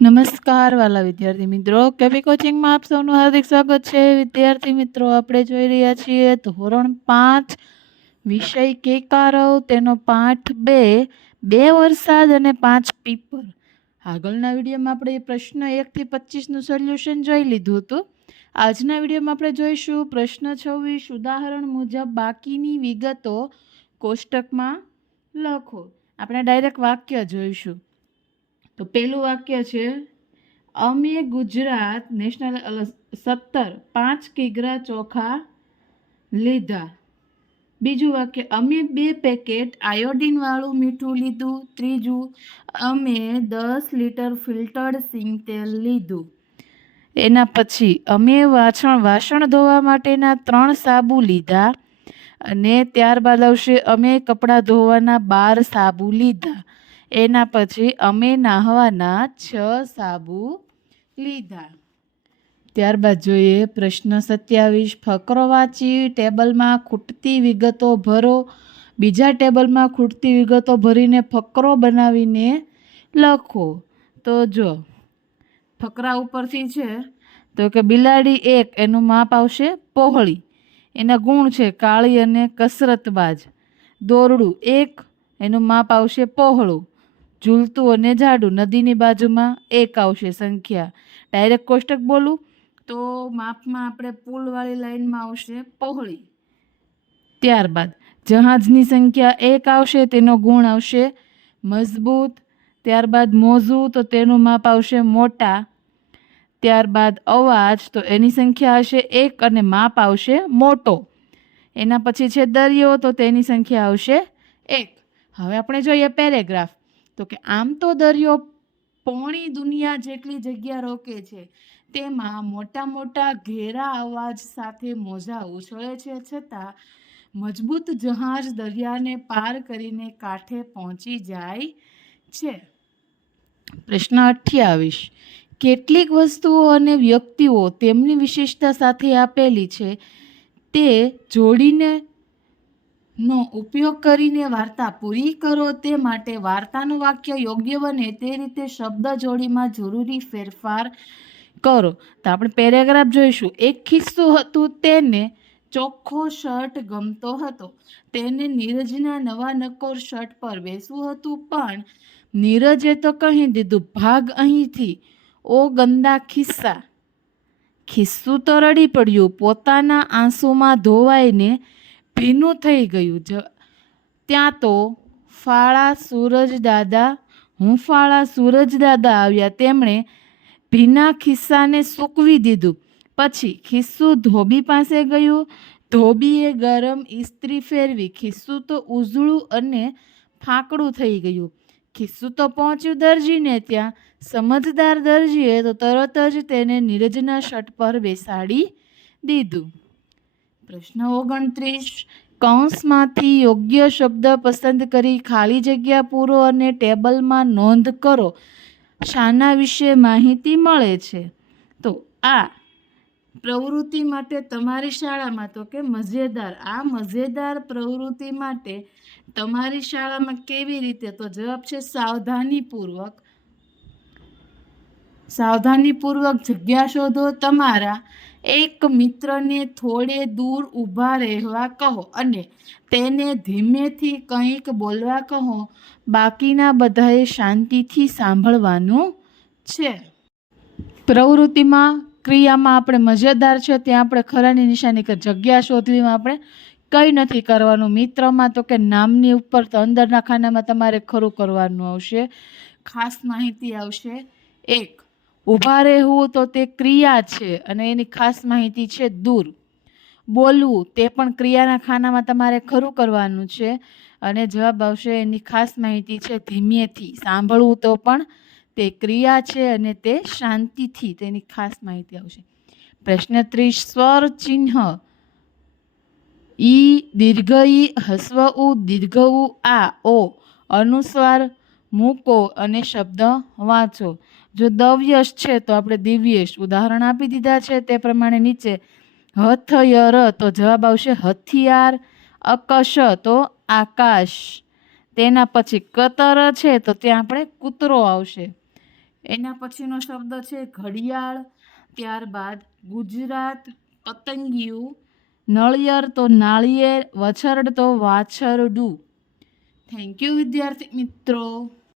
નમસ્કાર વાલા વિદ્યાર્થી મિત્રો, કેવી કોચિંગમાં આપ સૌનું હાર્દિક સ્વાગત છે. વિદ્યાર્થી મિત્રો, આપણે જોઈ રહ્યા છીએ ધોરણ 5 વિષય કેકારવ, તેનો પાઠ 2 બે વરસાદ અને 5 પીપર. આગળના વિડીયોમાં આપણે પ્રશ્ન 1 થી 25નું સોલ્યુશન જોઈ લીધું હતું. આજના વિડીયોમાં આપણે જોઈશું પ્રશ્ન 26, ઉદાહરણ મુજબ બાકીની વિગતો કોષ્ટકમાં લખો. આપણે ડાયરેક્ટ વાક્ય જોઈશું. તો પહેલું વાક્ય છે, અમે ગુજરાત નેશનલ 5 કિગ્રા ચોખા લીધા. બીજું વાક્ય, અમે 2 પેકેટ આયોડિન વાળું મીઠું લીધું. ત્રીજું, અમે 10 લીટર ફિલ્ટર્ડ સિંગ તેલ લીધું. એના પછી અમે વાસણ ધોવા માટેના 3 સાબુ લીધા. અને ત્યારબાદ આવશે અમે કપડાં ધોવાના 12 સાબુ લીધા. એના પછી અમે નાહવાના 6 સાબુ લીધા. ત્યારબાદ જોઈએ પ્રશ્ન 27, ફકરો વાંચી ટેબલમાં ખૂટતી વિગતો ભરો. બીજા ટેબલમાં ખૂટતી વિગતો ભરીને ફકરો બનાવીને લખો. તો જો ફકરા ઉપરથી છે તો કે બિલાડી 1, એનું માપ આવશે પહોળી, એના ગુણ છે કાળી અને કસરતબાજ. દોરડું 1, એનું માપ આવશે પહોળું, ઝૂલતું અને જાડું. નદીની બાજુમાં 1 આવશે સંખ્યા. ડાયરેક્ટ કોષ્ટક બોલું તો માપમાં આપણે પુલવાળી લાઈનમાં આવશે પહોળી. ત્યારબાદ જહાજની સંખ્યા 1 આવશે, તેનો ગુણ આવશે મજબૂત. ત્યારબાદ મોજું, તો તેનું માપ આવશે મોટા. ત્યારબાદ અવાજ, તો એની સંખ્યા હશે 1 અને માપ આવશે મોટો. એના પછી છે દરિયો, તો તેની સંખ્યા આવશે 1. હવે આપણે જોઈએ પેરેગ્રાફ. તો કે આમ તો દરિયો પોણી દુનિયા જેટલી જગ્યા રોકે છે, તેમાં મોટા મોટા ઘેરા અવાજ સાથે મોજા ઉછળે છે, છતાં મજબૂત જહાજ દરિયાને પાર કરીને કાંઠે પહોંચી જાય છે. પ્રશ્ન 28, કેટલીક વસ્તુઓ અને વ્યક્તિઓ તેમની વિશેષતા સાથે આપેલી છે, તે જોડીને નો ઉપયોગ કરીને વાર્તા પૂરી કરો. તે માટે વાર્તાનું વાક્ય યોગ્ય બને તે રીતે શબ્દ જોડીમાં જરૂરી ફેરફાર કરો. તો આપણે પેરેગ્રાફ જોઈશું. એક ખિસ્સું હતું, તેને ચોખ્ખો શર્ટ ગમતો હતો. તેને નીરજના નવા નકોર શર્ટ પર બેસવું હતું, પણ નીરજે તો કહી દીધું, ભાગ અહીંથી, ઓ ગંદા ખિસ્સા. ખિસ્સું તો રડી પડ્યું, પોતાના આંસુમાં ધોવાઈને ભીનું થઈ ગયું. ત્યાં તો ફાળા સૂરજ દાદા આવ્યા. તેમણે ભીના ખિસ્સાને સૂકવી દીધું. પછી ખિસ્સું ધોબી પાસે ગયું. ધોબીએ ગરમ ઇસ્ત્રી ફેરવી. ખિસ્સું તો ઉજળું અને ફાકડું થઈ ગયું. ખિસ્સું તો પહોંચ્યું દરજીને ત્યાં. સમજદાર દરજીએ તો તરત જ તેને નીરજના શર્ટ પર બેસાડી દીધું. પ્રશ્ન 29, કૌંસમાંથી યોગ્ય શબ્દ પસંદ કરી ખાલી જગ્યા પૂરો અને ટેબલમાં નોંધ કરો. શાના વિશે માહિતી મળે છે? તો આ પ્રવૃત્તિ માટે તમારી શાળામાં, તો કે મજેદાર, આ મજેદાર પ્રવૃત્તિ માટે તમારી શાળામાં કેવી રીતે? તો જવાબ છે સાવધાનીપૂર્વક જગ્યા શોધો. તમારા એક મિત્રને થોડે દૂર ઊભા રહેવા કહો અને તેને ધીમેથી કંઈક બોલવા કહો. બાકીના બધાએ શાંતિથી સાંભળવાનું છે. પ્રવૃત્તિમાં ક્રિયામાં આપણે મજેદાર છે ત્યાં આપણે ખરાની નિશાની કરી. જગ્યા શોધવીમાં આપણે કંઈ નથી કરવાનું. મિત્રમાં તો કે નામની ઉપર તો અંદરના ખાનામાં તમારે ખરું કરવાનું આવશે. ખાસ માહિતી આવશે 1. ઊભા રહેવું, તો તે ક્રિયા છે અને એની ખાસ માહિતી છે દૂર. બોલવું, તે પણ ક્રિયાના ખાનામાં તમારે ખરું કરવાનું છે અને જવાબ આવશે એની ખાસ માહિતી છે ધીમેથી. સાંભળવું તો પણ તે ક્રિયા છે અને તે શાંતિથી, તેની ખાસ માહિતી આવશે. પ્રશ્ન 30, સ્વર ચિહ્ન ઈ, દીર્ઘ ઈ, હસ્વ ઉ, દીર્ઘ ઉ, આ, ઓ અનુસ્વાર મૂકો અને શબ્દ વાંચો. જો દવ્યશ છે તો આપણે દિવ્યેશ ઉદાહરણ આપી દીધા છે તે પ્રમાણે નીચે. હથયર, તો જવાબ આવશે હથિયાર. અકશ, તો આકાશ. તેના પછી કતર છે તો ત્યાં આપણે કૂતરો આવશે. એના પછીનો શબ્દ છે ઘડિયાળ, ત્યારબાદ ગુજરાત, પતંગિયું, નળિયર તો નાળિયેર, વછરડ તો વાછરડું. થેન્ક યુ વિદ્યાર્થી મિત્રો.